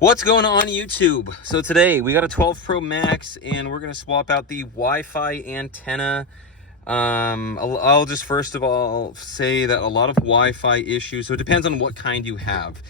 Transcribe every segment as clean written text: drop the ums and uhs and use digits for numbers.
What's going on YouTube? So today we got a 12 Pro Max and we're going to swap out the Wi-Fi antenna. I'll just first of all say that a lot of Wi-Fi issues, so it depends on what kind you have.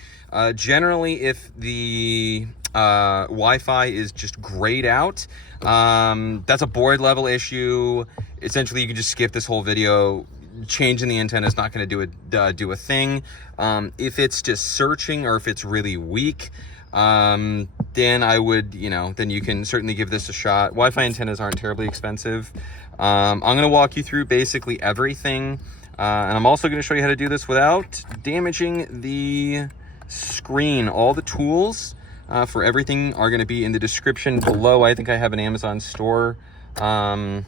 Generally, if the Wi-Fi is just grayed out, that's a board level issue. Essentially, you can just skip this whole video. Changing the antenna is not going to do a thing. If it's just searching or if it's really weak, then I would, then you can certainly give this a shot. Wi-Fi antennas aren't terribly expensive. I'm going to walk you through basically everything. And I'm also going to show you how to do this without damaging the screen. All the tools for everything are going to be in the description below. I think I have an Amazon store that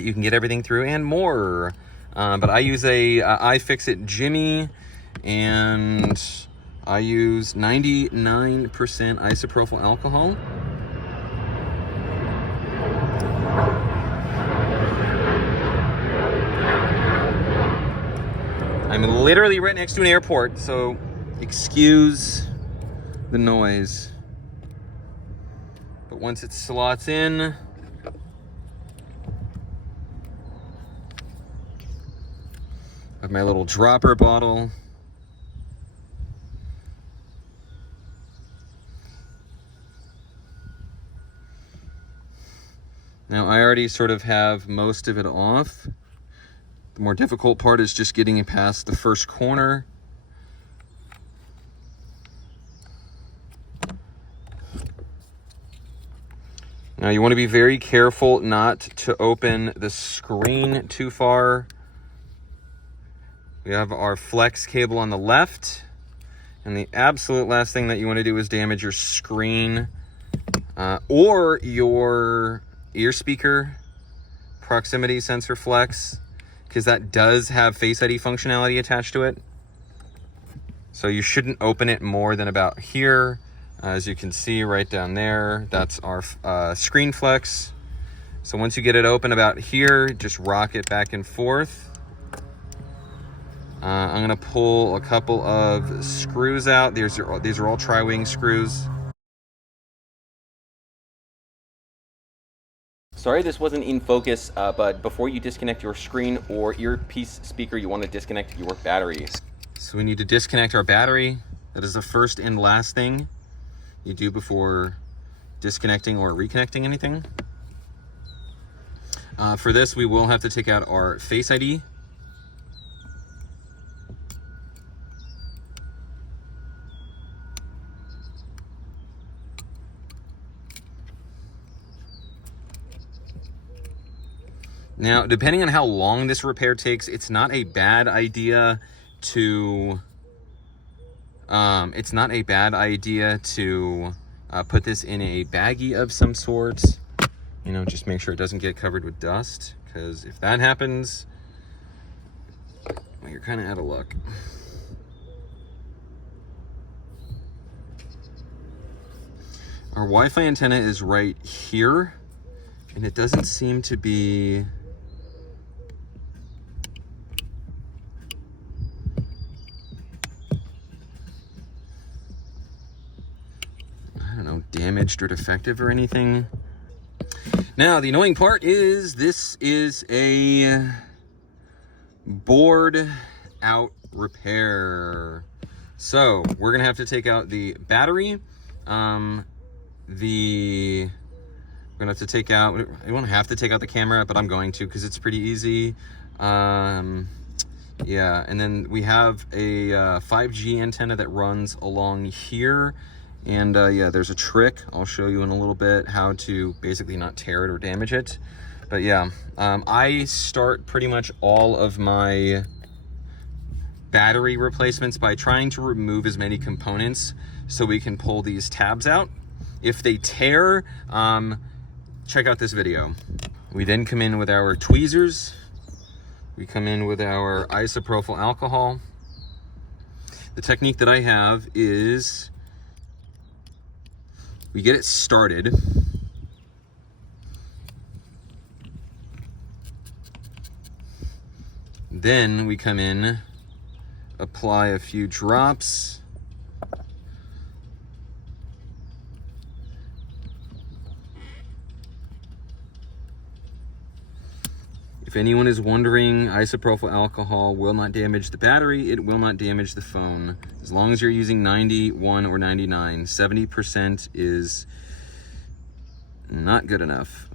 you can get everything through and more. But I use a iFixit Jimmy, and I use 99% isopropyl alcohol. I'm literally right next to an airport, so excuse the noise. But once it slots in, I have my little dropper bottle. Now I already sort of have most of it off. The more difficult part is just getting it past the first corner. Now you want to be very careful not to open the screen too far. We have our flex cable on the left, and the absolute last thing that you want to do is damage your screen or your ear speaker proximity sensor flex, because that does have Face ID functionality attached to it. So you shouldn't open it more than about here. As you can see right down there, that's our screen flex. So once you get it open about here, just rock it back and forth. I'm gonna pull a couple of screws out. These are all tri-wing screws. Sorry this wasn't in focus, but before you disconnect your screen or earpiece speaker, you want to disconnect your battery. So we need to disconnect our battery. That is the first and last thing you do before disconnecting or reconnecting anything. For this, we will have to take out our Face ID. Now, depending on how long this repair takes, it's not a bad idea to put this in a baggie of some sort. Just make sure it doesn't get covered with dust, because if that happens, well, you're kind of out of luck. Our Wi-Fi antenna is right here, and it doesn't seem to be damaged or defective or anything. Now, the annoying part is this is a board out repair. So we're gonna have to take out the battery. We're gonna have to take out, I won't have to take out the camera, but I'm going to, because it's pretty easy. Yeah, and then we have a 5G antenna that runs along here. And yeah, there's a trick I'll show you in a little bit how to basically not tear it or damage it. But yeah, I start pretty much all of my battery replacements by trying to remove as many components so we can pull these tabs out. If they tear, check out this video. We then come in with our tweezers. We come in with our isopropyl alcohol. The technique that I have is we get it started. Then we come in, apply a few drops, If anyone is wondering, isopropyl alcohol will not damage the battery. It will not damage the phone. As long as you're using 91 or 99, 70% is not good enough.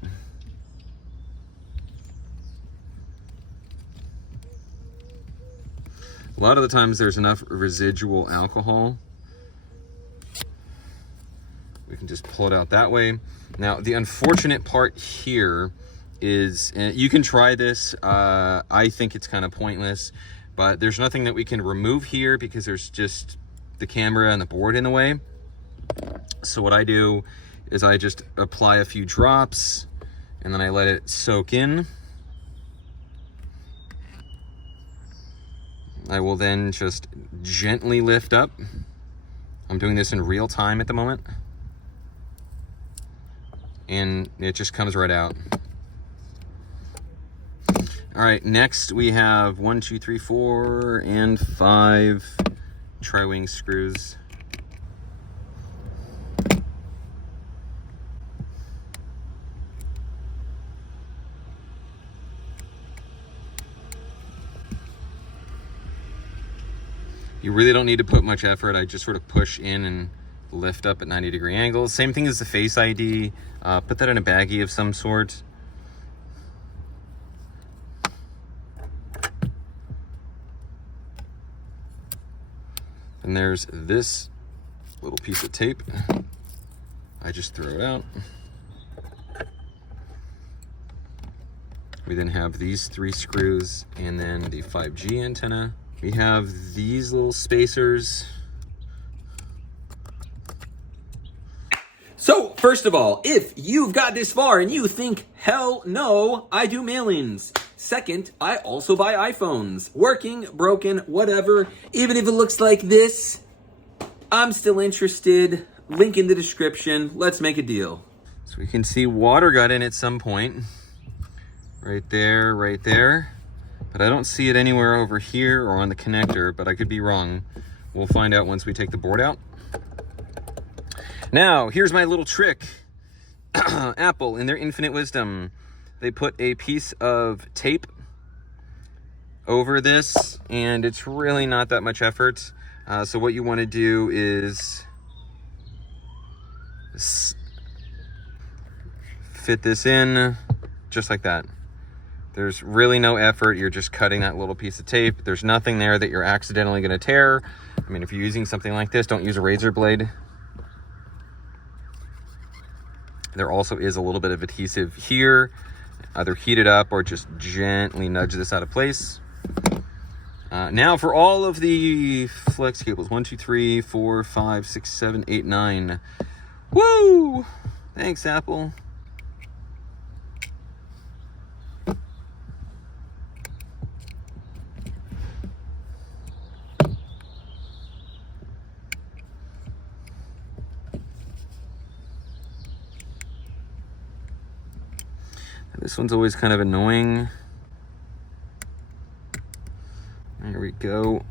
A lot of the times there's enough residual alcohol. We can just pull it out that way. Now, the unfortunate part here is, you can try this. I think it's kind of pointless, but there's nothing that we can remove here because there's just the camera and the board in the way. So what I do is I just apply a few drops and then I let it soak in. I will then just gently lift up. I'm doing this in real time at the moment. And it just comes right out. All right, next we have 1, 2, 3, 4, and 5 tri-wing screws. You really don't need to put much effort. I just sort of push in and lift up at 90-degree angles. Same thing as the Face ID. Put that in a baggie of some sort. And there's this little piece of tape. I just throw it out. We then have these 3 screws and then the 5G antenna. We have these little spacers. So, first of all, if you've got this far and you think, hell no, I do mailings. Second, I also buy iPhones. Working, broken, whatever. Even if it looks like this, I'm still interested. Link in the description. Let's make a deal. So we can see water got in at some point. Right there, right there. But I don't see it anywhere over here or on the connector, but I could be wrong. We'll find out once we take the board out. Now, here's my little trick. Apple, in their infinite wisdom, they put a piece of tape over this, and it's really not that much effort. So what you want to do is fit this in just like that. There's really no effort. You're just cutting that little piece of tape. There's nothing there that you're accidentally going to tear. I mean, if you're using something like this, don't use a razor blade. There also is a little bit of adhesive here. Either heat it up or just gently nudge this out of place. Now for all of the flex cables, 1, 2, 3, 4, 5, 6, 7, 8, 9. Woo! Thanks, Apple. This one's always kind of annoying. There we go.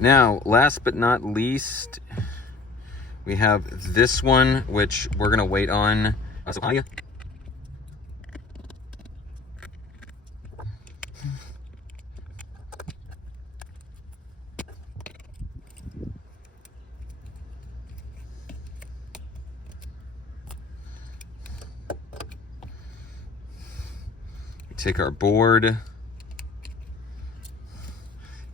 Now, last but not least, we have this one, which we're gonna wait on. Take our board.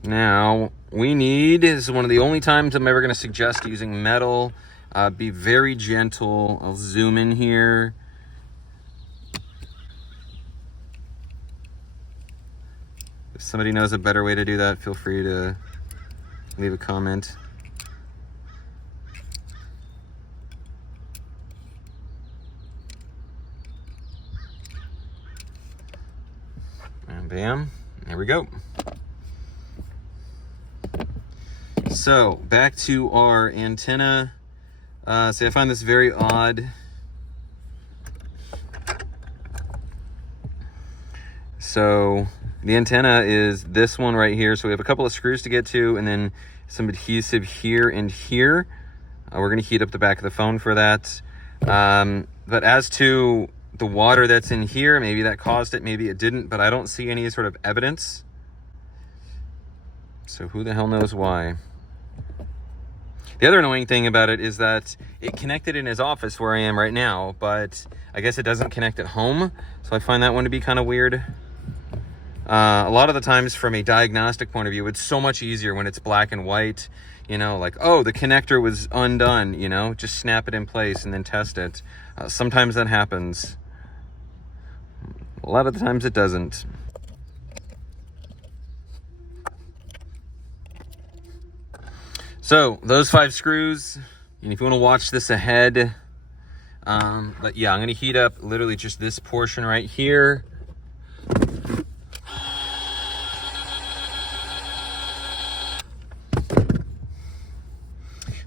Now we need, this is one of the only times I'm ever going to suggest using metal. Be very gentle. I'll zoom in here. If somebody knows a better way to do that, feel free to leave a comment. And bam, there we go. So back to our antenna. See, I find this very odd. So The antenna is this one right here. So we have a couple of screws to get to, and then some adhesive here and here. We're going to heat up the back of the phone for that. But as to the water that's in here, maybe that caused it, maybe it didn't, but I don't see any sort of evidence. So who the hell knows why? The other annoying thing about it is that it connected in his office where I am right now, but I guess it doesn't connect at home. So I find that one to be kind of weird. A lot of the times from a diagnostic point of view, it's so much easier when it's black and white, you know, like, oh, the connector was undone, you know, just snap it in place and then test it. Sometimes that happens. A lot of the times it doesn't. So those 5 screws, and if you want to watch this ahead, but yeah, I'm going to heat up literally just this portion right here.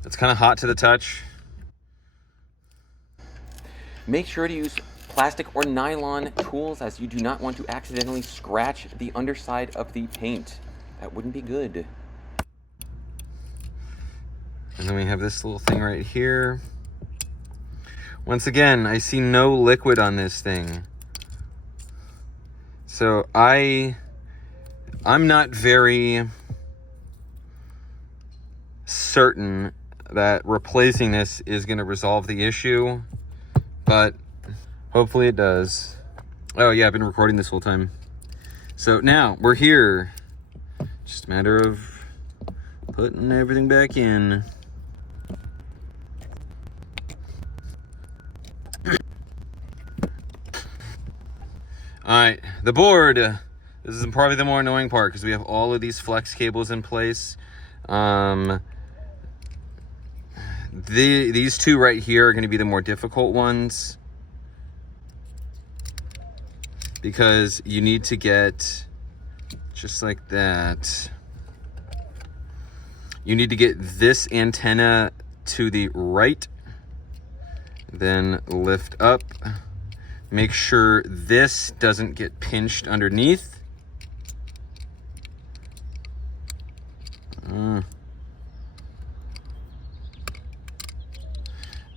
It's kind of hot to the touch. Make sure to use plastic or nylon tools, as you do not want to accidentally scratch the underside of the paint. That wouldn't be good. And then we have this little thing right here. Once again, I see no liquid on this thing. So I'm not very certain that replacing this is going to resolve the issue, but hopefully it does. Oh yeah, I've been recording this whole time. So now we're here. Just a matter of putting everything back in. All right, the board. This is probably the more annoying part because we have all of these flex cables in place. These two right here are going to be the more difficult ones because you need to get, just like that, you need to get this antenna to the right, then lift up. Make sure this doesn't get pinched underneath. All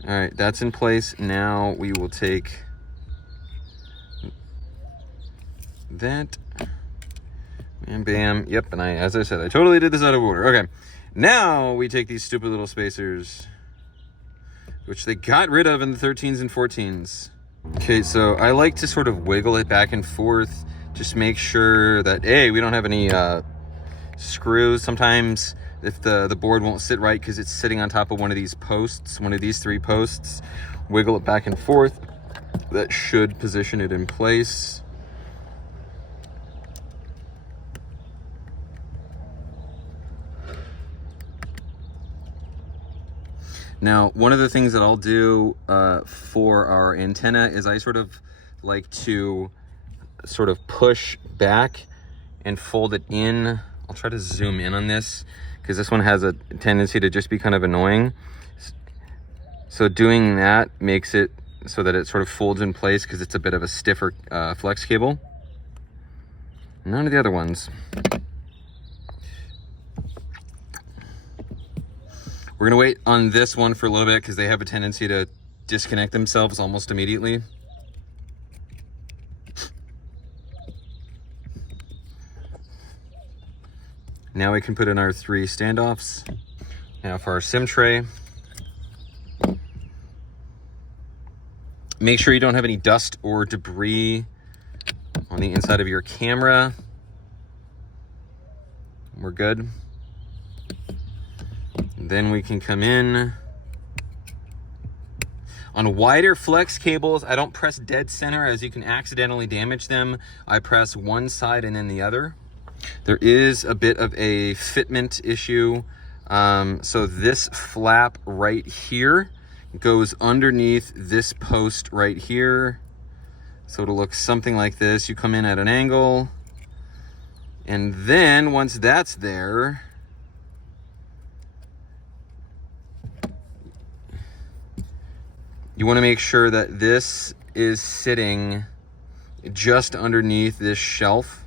right, that's in place. Now we will take that, and bam. Yep, and as I said, I totally did this out of order. Okay, now we take these stupid little spacers, which they got rid of in the 13s and 14s. Okay, so I like to sort of wiggle it back and forth, just make sure that, A, we don't have any screws. Sometimes if the board won't sit right because it's sitting on top of one of these posts, one of these 3 posts, wiggle it back and forth. That should position it in place. Now, one of the things that I'll do for our antenna is I sort of like to sort of push back and fold it in. I'll try to zoom in on this because this one has a tendency to just be kind of annoying. So doing that makes it so that it sort of folds in place because it's a bit of a stiffer flex cable. None of the other ones. We're gonna wait on this one for a little bit because they have a tendency to disconnect themselves almost immediately. Now we can put in our 3 standoffs. Now for our SIM tray. Make sure you don't have any dust or debris on the inside of your camera. We're good. Then we can come in. On wider flex cables, I don't press dead center as you can accidentally damage them. I press one side and then the other. There is a bit of a fitment issue. So this flap right here goes underneath this post right here. So it'll look something like this. You come in at an angle, and then once that's there, you want to make sure that this is sitting just underneath this shelf.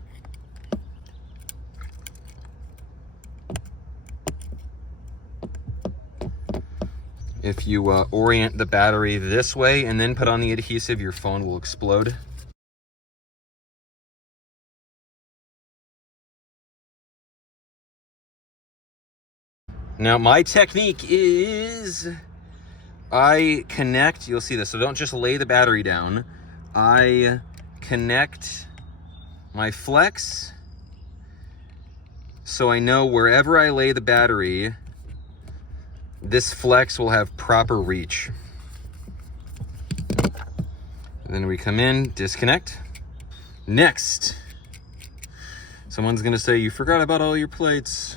If you orient the battery this way and then put on the adhesive, your phone will explode. Now, my technique is I connect, you'll see this, so don't just lay the battery down. I connect my flex so I know wherever I lay the battery, this flex will have proper reach. And then we come in, disconnect. Next, someone's gonna say, you forgot about all your plates.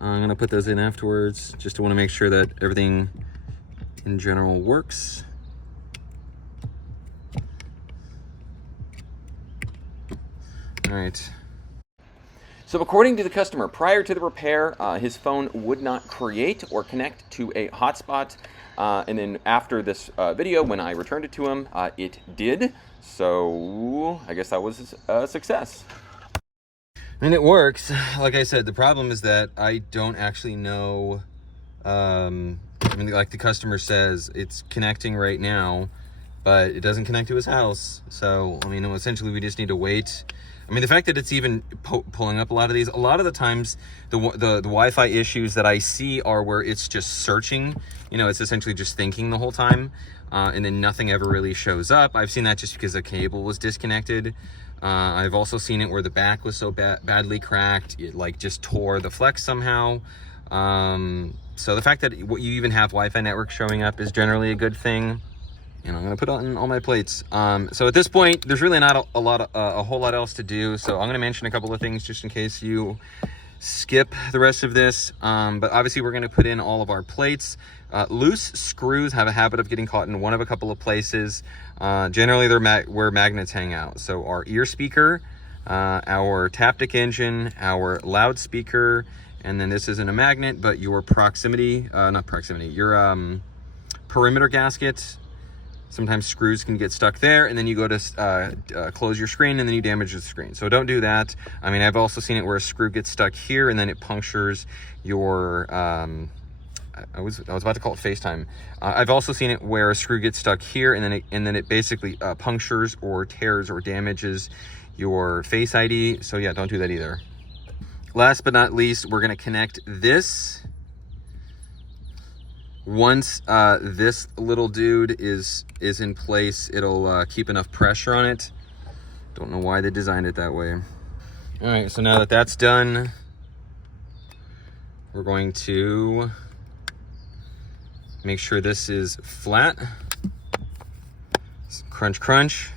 I'm gonna put those in afterwards, just to wanna make sure that everything in general works. All right. So according to the customer, prior to the repair, his phone would not create or connect to a hotspot. And then after this video, when I returned it to him, it did. So I guess that was a success. And it works. Like I said, the problem is that I don't actually know. I mean, like the customer says, it's connecting right now, but it doesn't connect to his house. So, I mean, essentially we just need to wait. I mean, the fact that it's even pulling up a lot of these, a lot of the times the Wi-Fi issues that I see are where it's just searching, you know, it's essentially just thinking the whole time, and then nothing ever really shows up. I've seen that just because the cable was disconnected. I've also seen it where the back was so badly cracked, it like just tore the flex somehow. So the fact that you even have Wi-Fi network showing up is generally a good thing. And I'm gonna put on all my plates. So at this point, there's really not a whole lot else to do. So I'm gonna mention a couple of things just in case you skip the rest of this. But obviously we're gonna put in all of our plates. Loose screws have a habit of getting caught in one of a couple of places. Generally they're where magnets hang out. So our ear speaker, our Taptic engine, our loudspeaker, and then this isn't a magnet, but your your perimeter gasket. Sometimes screws can get stuck there, and then you go to close your screen and then you damage the screen. So don't do that. I mean, I've also seen it where a screw gets stuck here and then it punctures your, I was about to call it FaceTime. I've also seen it where a screw gets stuck here and then it basically punctures or tears or damages your Face ID. So yeah, don't do that either. Last but not least, we're gonna connect this. Once this little dude is in place, it'll keep enough pressure on it. Don't know why they designed it that way. All right, so now that that's done, we're going to make sure this is flat. Crunch, crunch.